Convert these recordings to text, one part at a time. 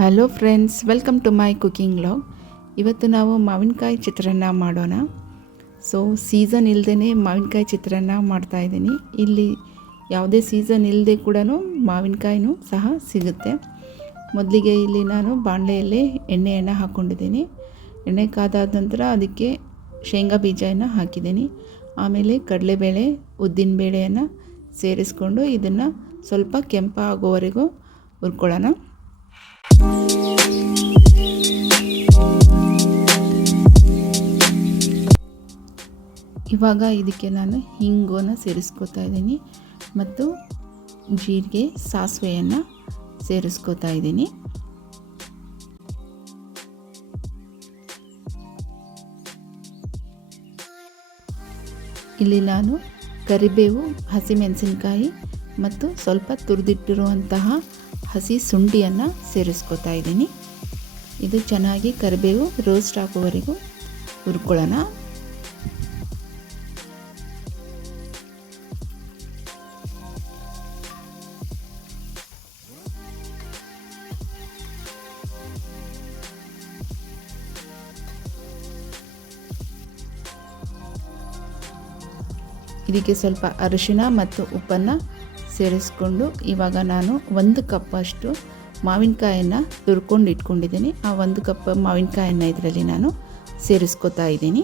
Hello friends welcome to my cooking log ಇವತ್ತು ನಾವು ಮಾವಿನಕಾಯಿ ಚಿತ್ರಾನ್ನ ಮಾಡೋಣ. ಸೊ ಸೀಸನ್ ಇಲ್ಲದೇ ಮಾವಿನಕಾಯಿ ಚಿತ್ರಾನ್ನ ಮಾಡ್ತಾಯಿದ್ದೀನಿ ಇಲ್ಲಿ ಯಾವುದೇ ಸೀಸನ್ ಇಲ್ಲದೆ ಕೂಡ ಮಾವಿನಕಾಯಿನೂ ಸಹ ಸಿಗುತ್ತೆ. ಮೊದಲಿಗೆ ಇಲ್ಲಿ ನಾನು ಬಾಣಲೆಯಲ್ಲಿ ಎಣ್ಣೆಯನ್ನು ಹಾಕ್ಕೊಂಡಿದ್ದೀನಿ ಎಣ್ಣೆ ಕಾದಾದ ನಂತರ ಅದಕ್ಕೆ ಶೇಂಗಾ ಬೀಜವನ್ನು ಹಾಕಿದ್ದೀನಿ. ಆಮೇಲೆ ಕಡಲೆಬೇಳೆ, ಉದ್ದಿನಬೇಳೆಯನ್ನು ಸೇರಿಸ್ಕೊಂಡು ಇದನ್ನು ಸ್ವಲ್ಪ ಕೆಂಪಾಗೋವರೆಗೂ ಹುರ್ಕೊಳ್ಳೋಣ. ಇವಾಗ ಇದಕ್ಕೆ ನಾನು ಹಿಂಗೋನ ಸೇರಿಸ್ಕೋತಾ ಇದ್ದೀನಿ ಮತ್ತು ಜೀರಿಗೆ, ಸಾಸಿವೆಯನ್ನು ಸೇರಿಸ್ಕೋತಾ ಇದ್ದೀನಿ. ಇಲ್ಲಿ ನಾನು ಕರಿಬೇವು, ಹಸಿಮೆಣಸಿನ್ಕಾಯಿ ಮತ್ತು ಸ್ವಲ್ಪ ತುರಿದಿಟ್ಟಿರುವಂತಹ ಹಸಿ ಸುಂಡಿಯನ್ನು ಸೇರಿಸ್ಕೋತಾ ಇದ್ದೀನಿ. ಇದು ಚೆನ್ನಾಗಿ ಕರಿಬೇವು ರೋಸ್ಟ್ ಆಗುವವರೆಗೂ ಹುರ್ಕೊಳ್ಳೋಣ. ಇದಕ್ಕೆ ಸ್ವಲ್ಪ ಅರಿಶಿನ ಮತ್ತು ಉಪ್ಪನ್ನು ಸೇರಿಸ್ಕೊಂಡು ಇವಾಗ ನಾನು ಒಂದು ಕಪ್ಪಷ್ಟು ಮಾವಿನಕಾಯನ್ನು ತುರ್ಕೊಂಡು ಇಟ್ಕೊಂಡಿದ್ದೀನಿ. ಆ ಒಂದು ಕಪ್ ಮಾವಿನಕಾಯನ್ನು ಇದರಲ್ಲಿ ನಾನು ಸೇರಿಸ್ಕೊತಾ ಇದ್ದೀನಿ.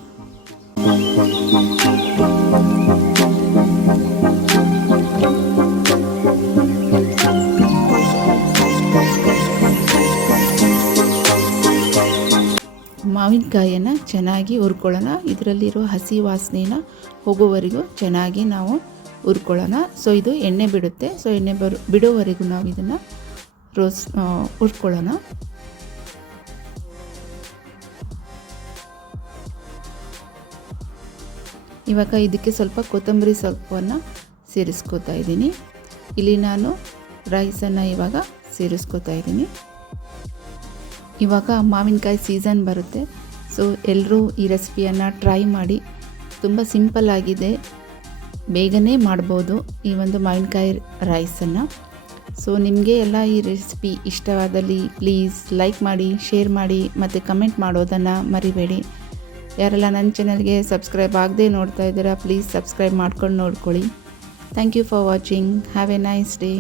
ಮಾವಿನಕಾಯಿಯನ್ನು ಚೆನ್ನಾಗಿ ಹುರ್ಕೊಳ್ಳೋಣ. ಇದರಲ್ಲಿರೋ ಹಸಿ ವಾಸನೆನ ಹೋಗೋವರೆಗೂ ಚೆನ್ನಾಗಿ ನಾವು ಹುರ್ಕೊಳ್ಳೋಣ. ಸೊ ಇದು ಎಣ್ಣೆ ಬಿಡುತ್ತೆ. ಸೊ ಎಣ್ಣೆ ಬರು, ಬಿಡೋವರೆಗೂ ನಾವು ಇದನ್ನು ರೋಸ್ ಹುರ್ಕೊಳ್ಳೋಣ. ಇವಾಗ ಇದಕ್ಕೆ ಸ್ವಲ್ಪ ಕೊತ್ತಂಬರಿ ಸೊಪ್ಪನ್ನು ಸೇರಿಸ್ಕೋತಾ ಇದ್ದೀನಿ. ಇಲ್ಲಿ ನಾನು ರೈಸನ್ನು ಇವಾಗ ಸೇರಿಸ್ಕೋತಾ ಇದ್ದೀನಿ. ಇವಾಗ ಮಾವಿನಕಾಯಿ ಸೀಸನ್ ಬರುತ್ತೆ. ಸೊ ಎಲ್ಲರೂ ಈ ರೆಸಿಪಿಯನ್ನು ಟ್ರೈ ಮಾಡಿ. ತುಂಬ ಸಿಂಪಲ್ ಆಗಿದೆ. ಬೇಗನೆ ಮಾಡ್ಬೋದು ಈ ಒಂದು ಮಾವಿನಕಾಯಿ ರೈಸನ್ನು. ಸೊ ನಿಮಗೆ ಎಲ್ಲ ಈ ರೆಸಿಪಿ ಇಷ್ಟವಾದಲ್ಲಿ ಪ್ಲೀಸ್ ಲೈಕ್ ಮಾಡಿ, ಶೇರ್ ಮಾಡಿ, ಮತ್ತು ಕಮೆಂಟ್ ಮಾಡೋದನ್ನು ಮರಿಬೇಡಿ. ಯಾರೆಲ್ಲ ನನ್ನ ಚಾನಲ್ಗೆ ಸಬ್ಸ್ಕ್ರೈಬ್ ಆಗದೆ ನೋಡ್ತಾ ಇದ್ದೀರಾ, ಪ್ಲೀಸ್ ಸಬ್ಸ್ಕ್ರೈಬ್ ಮಾಡ್ಕೊಂಡು ನೋಡ್ಕೊಳ್ಳಿ. Thank you for watching have a nice day